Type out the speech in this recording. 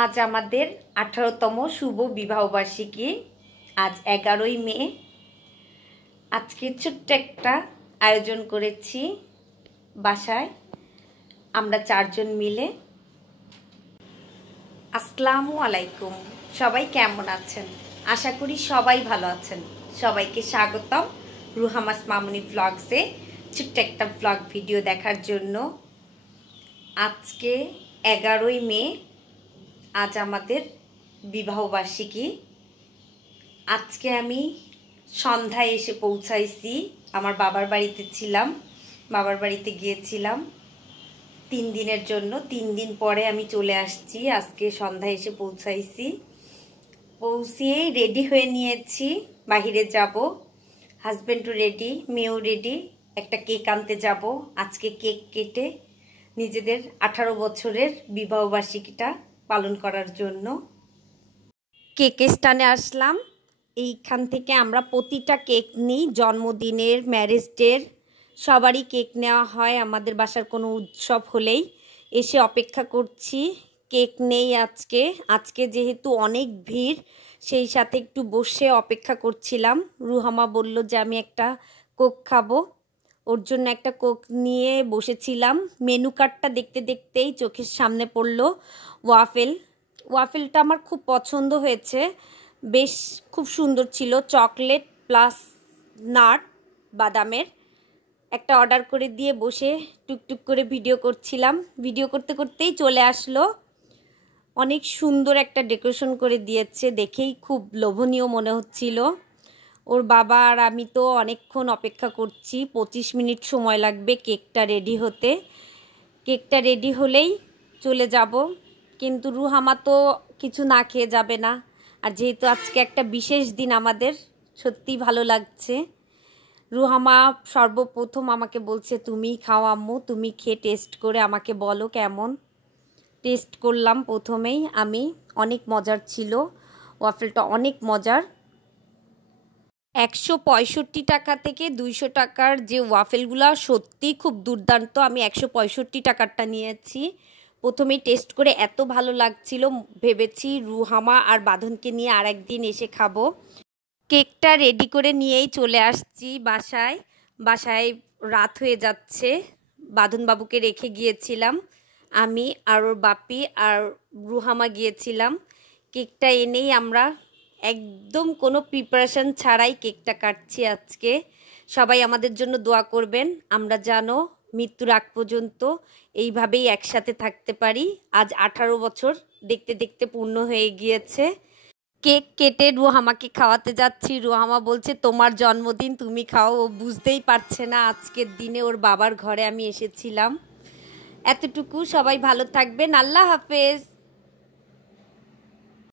আজ আমাদের 18তম শুভ বিবাহবার্ষিকী। আজ 11ই মে। আজকে ছোট্ট একটা আয়োজন করেছি বাসায়, আমরা 4 জন মিলে। আসসালামু আলাইকুম, সবাই কেমন আছেন? আশা করি সবাই ভালো আছেন। সবাইকে স্বাগতম রুহামাস মামুনি ব্লগসে ছোট্ট একটা ব্লগ ভিডিও দেখার জন্য। আজকে 11ই মে, আজ আমাদের বিবাহবার্ষিকী। আজকে আমি সন্ধ্যায় এসে পৌঁছাইছি। আমার বাবার বাড়িতে ছিলাম, বাবার বাড়িতে গিয়েছিলাম 3 দিনের জন্য। 3 দিন পরে আমি চলে আসছি। আজকে সন্ধ্যায় এসে পৌঁছাইছি। পৌঁছিয়েই রেডি হয়ে নিয়েছি, বাহিরে যাব। হাজব্যান্ডও রেডি, মেয়েও রেডি। একটা কেক আনতে যাব। আজকে কেক কেটে নিজেদের 18 বছরের বিবাহবার্ষিকীটা পালন করার জন্য কেকের স্থানে আসলাম। এইখান থেকে আমরা প্রতিটা কেক নিই, জন্মদিনের, ম্যারেজ ডের, সবারই কেক নেওয়া হয় আমাদের বাসার কোনো উৎসব হলেই। এসে অপেক্ষা করছি, কেক নেই আজকে যেহেতু অনেক ভিড়, সেই সাথে একটু বসে অপেক্ষা করছিলাম। রুহামা বলল যে আমি একটা কোক খাবো, ওর জন্য একটা কোক নিয়ে বসেছিলাম। মেনু কার্ডটা দেখতে দেখতেই চোখের সামনে পড়লো ওয়াফেলটা আমার খুব পছন্দ হয়েছে, বেশ খুব সুন্দর ছিল। চকলেট প্লাস নাট বাদামের। একটা অর্ডার করে দিয়ে বসে টুকটুক করে ভিডিও করছিলাম। ভিডিও করতে করতেই চলে আসলো। অনেক সুন্দর একটা ডেকোরেশন করে দিয়েছে, দেখেই খুব লোভনীয় মনে হচ্ছিল। ওর বাবা আর আমি তো অনেকক্ষণ অপেক্ষা করছি, 25 মিনিট সময় লাগবে কেকটা রেডি হতে। কেকটা রেডি হলেই চলে যাব, কিন্তু রুহামা তো কিছু না খেয়ে যাবে না। আর যেহেতু আজকে একটা বিশেষ দিন আমাদের, সত্যিই ভালো লাগছে। রুহামা সর্বপ্রথম আমাকে বলছে তুমি খাও আম্মু, তুমি খেয়ে টেস্ট করে আমাকে বলো কেমন। টেস্ট করলাম প্রথমেই আমি, অনেক মজার ছিল ওয়াফেলটা, অনেক মজার। 165 টাকা থেকে 200 টাকার যে ওয়াফেলগুলো সত্যিই খুব দুর্দান্ত। আমি 165 টাকারটা নিয়েছি। প্রথমেই টেস্ট করে এত ভালো লাগছিল, ভেবেছি রুহামা আর বাঁধনকে নিয়ে আর একদিন এসে খাবো। কেকটা রেডি করে নিয়েই চলে আসছি বাসায় রাত হয়ে যাচ্ছে। বাঁধনবাবুকে রেখে গিয়েছিলাম, আমি আর ওর বাপি আর রুহামা গিয়েছিলাম। কেকটা এনেই আমরা একদম কোনো প্রিপারেশন ছাড়াই কেকটা কাটছি আজকে। সবাই আমাদের জন্য দোয়া করবেন, আমরা যেন মৃত্যুর আগ পর্যন্ত এইভাবেই একসাথে থাকতে পারি। আজ 18 বছর দেখতে দেখতে পূর্ণ হয়ে গিয়েছে। কেক কেটে রুহামাকে খাওয়াতে যাচ্ছি। রুহামা বলছে তোমার জন্মদিন, তুমি খাও। ও বুঝতেই পারছে না আজকের দিনে ওর বাবার ঘরে আমি এসেছিলাম। এতটুকু, সবাই ভালো থাকবেন, আল্লাহ হাফেজ।